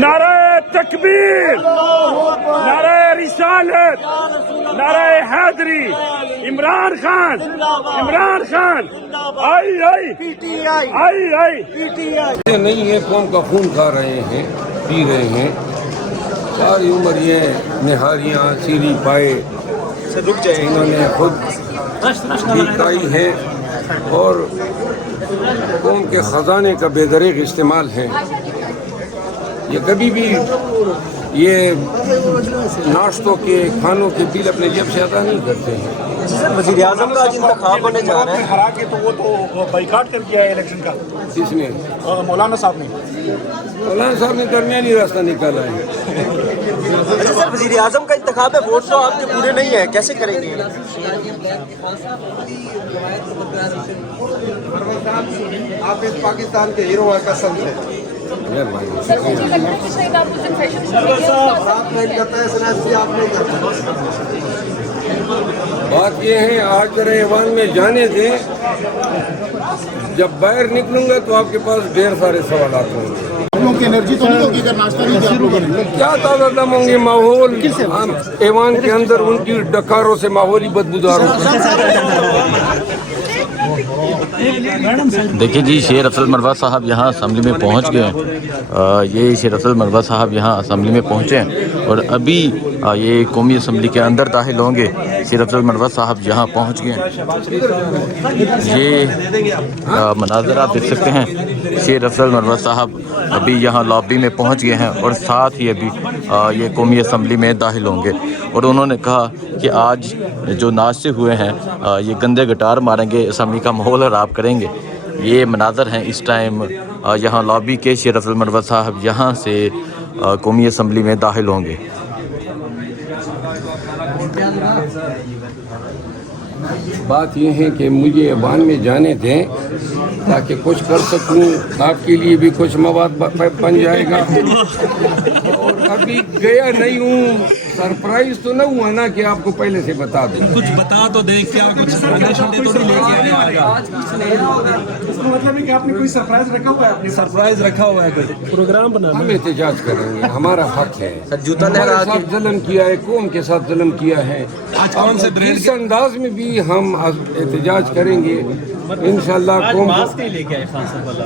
نعرہ تکبیر، نعرہ رسالت، نعرہ حیدری، عمران خان، عمران خان، آئی آئی آئی آئی نہیں ہے، قوم کا خون کھا رہے ہیں، پی رہے ہیں، ساری عمر یہ نہاریاں سیری پائے انہوں نے خود بھی کھائی ہے اور قوم کے خزانے کا بے دریغ استعمال ہے۔ یہ کبھی بھی یہ ناشتوں کے کھانوں کے بل اپنے جیب سے ادا نہیں کرتے ہیں۔ وزیر اعظم کا آج انتخاب ہونے جا رہا ہے، ہرا کے تو وہ تو بائیکاٹ کر دیا ہے الیکشن کا کس نے؟ مولانا صاحب نے۔ مولانا صاحب نے درمیانی راستہ نکالا ہے۔ اچھا سر، وزیر اعظم کا انتخاب ہے، ووٹ تو آپ کے پورے نہیں ہیں، کیسے کریں گے؟ آپ اس پاکستان کے ہیرو ہیں قسم سے۔ مہربانی، بات یہ ہے آج ذرا ایوان میں جانے دیں، جب باہر نکلوں گا تو آپ کے پاس ڈھیر سارے سوالات ہوں گے۔ کی انرجی تو نہیں ہوگی اگر ناشتہ نہیں کیا؟ کیا تازہ دم ہوں گے، ماحول ایوان کے اندر ان کی ڈکاروں سے ماحول ہی بدبودار ہوگا۔ دیکھیں جی، شیر افضل مروہ صاحب یہاں اسمبلی میں پہنچ گئے ہیں۔ یہ شیر افضل مروہ صاحب یہاں اسمبلی میں پہنچے ہیں اور ابھی یہ قومی اسمبلی کے اندر داخل ہوں گے۔ شیر افضل مروہ صاحب یہاں پہنچ گئے ہیں۔ یہ مناظر آپ دیکھ سکتے ہیں، شیر افضل مروہ صاحب ابھی یہاں لابی میں پہنچ گئے ہیں اور ساتھ ہی ابھی یہ قومی اسمبلی میں داخل ہوں گے اور انہوں نے کہا کہ آج جو ناشتے ہوئے ہیں یہ گندے گٹار ماریں گے، اسمبلی کا ماحول خراب کریں گے۔ یہ مناظر ہیں اس ٹائم یہاں لابی کے۔ شیر افضل مروہ صاحب یہاں سے قومی اسمبلی میں داخل ہوں گے۔ بات یہ ہے کہ مجھے ایوان میں جانے دیں تاکہ کچھ کر سکوں، آپ کے لیے بھی کچھ مواد بن جائے گا۔ اور ابھی گیا نہیں ہوں، سرپرائز تو نہ ہوا نا کہ آپ کو پہلے سے بتا دیں۔ کچھ بتا تو دیں، کیا کچھ سندے تو نہیں لے کے آئے گا؟ اس کا مطلب ہے کہ آپ نے کوئی سرپرائز رکھا ہوا ہے؟ سرپرائز رکھا ہوا ہے کوئی پروگرام بنا؟ ہم احتجاج کریں گے، ہمارا حق ہے۔ جوتا ہمارے ساتھ ظلم کیا ہے، قوم کے ساتھ ظلم کیا ہے، آج کون سے برینڈ اس انداز میں بھی ہم احتجاج کریں گے انشاءاللہ۔ قوم ماسک لے کے آئے خان صاحب والا،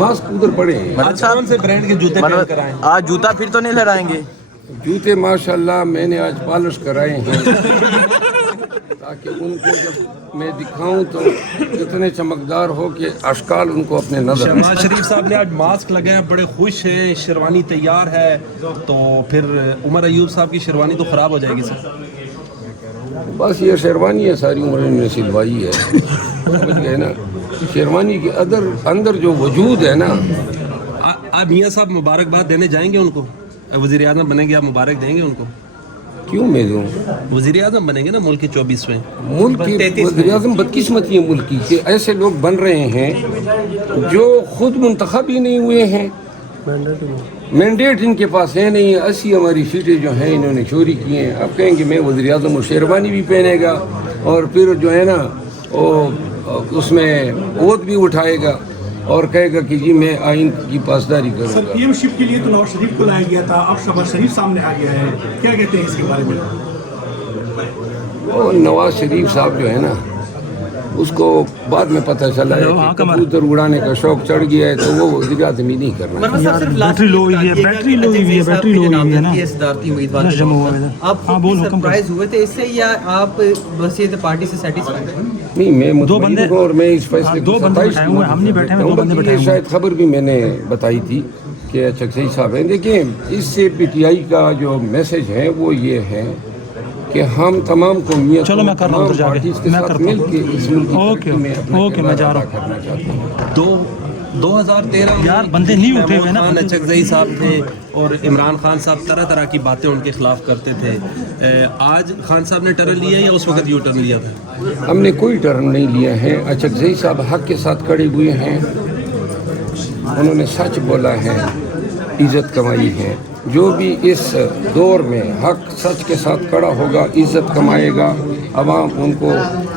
ماسک ادھر پڑے ہیں۔ آج کون سے برینڈ کے جوتے پہن کر آئے ہیں؟ آج جوتا پھر تو نہیں لہرائیں گے؟ جوتے ماشاءاللہ میں نے آج پالش کرائے ہیں تاکہ ان کو جب میں دکھاؤں تو اتنے چمکدار ہو کہ اشکال ان کو اپنے نظر آئیں۔ شہباز شریف صاحب نے آج ماسک لگائے ہیں، بڑے خوش ہیں، شیروانی تیار ہے، تو پھر عمر ایوب صاحب کی شیروانی تو خراب ہو جائے گی سر۔ بس یہ شیروانی ہے، ساری عمر میں سلوائی ہے، سمجھ گئے نا؟ شیروانی کے اندر جو وجود ہے نا۔ آپ میاں صاحب مبارکباد دینے جائیں گے ان کو؟ وزیر اعظم بنیں گے، آپ مبارک دیں گے ان کو؟ کیوں میں دوں؟ وزیر اعظم بنیں گے نا ملک کے 24ویں۔ ملک کی وزیر اعظم بدقسمتی ہے ملک کی کہ ایسے لوگ بن رہے ہیں جو خود منتخب ہی نہیں ہوئے ہیں، مینڈیٹ ان کے پاس ہے نہیں۔ 80 ہماری سیٹیں جو ہیں انہوں نے چوری کی ہیں۔ اب کہیں کہ میں وزیر اعظم ہوں، شیروانی بھی پہنے گا اور پھر جو ہے نا وہ اس میں ووٹ بھی اٹھائے گا اور کہے گا کہ جی میں آئین کی پاسداری کروں سر، گا۔ پی ایم شپ کے لیے تو نواز شریف کو لایا گیا تھا، اب شہباز شریف سامنے آ گیا ہے، کیا کہتے ہیں اس کے بارے میں؟ اور نواز شریف صاحب جو ہے نا اس کو بعد میں پتہ چلا ہے کہ کبوتر اڑانے کا شوق چڑھ گیا ہے تو وہ وزیر اعظم ہی نہیں کرنا۔ بیٹری لو ہوئی ہے، بیٹری لو ہوئی ہے، بیٹری لو ہوئی ہے نا۔ آپ سرپرائز ہوئے تھے اس سے یا آپ بس یہ پارٹی سے سیٹسفائی ہیں؟ نہیں، میں مطمئن ہوں اور میں اس فیصلے کی ستائش کرتا ہوں۔ شاید خبر بھی میں نے بتائی تھی کہ چکسئی صاحب ہیں۔ دیکھیں، اس سے پی ٹی آئی کا جو میسج ہے وہ یہ ہے کہ ہم تمام قومیت تمام پارٹیز کے ساتھ مل کے اس ملک کی ترقی میں اپنا کردار ادا کرنا چاہتے ہیں۔ 2013 یار بندے نہیں اٹھے ہوئے نا۔ چکزئی صاحب تھے اور عمران خان صاحب طرح طرح کی باتیں ان کے خلاف کرتے تھے۔ آج خان صاحب نے ٹرن لیا یا اس وقت یو ٹرن لیا تھا؟ ہم نے کوئی ٹرن نہیں لیا ہے۔ چکزئی صاحب حق کے ساتھ کھڑے ہوئے ہیں، انہوں نے سچ بولا ہے، عزت کمائی ہے۔ جو بھی اس دور میں حق سچ کے ساتھ کھڑا ہوگا عزت کمائے گا، عوام ان کو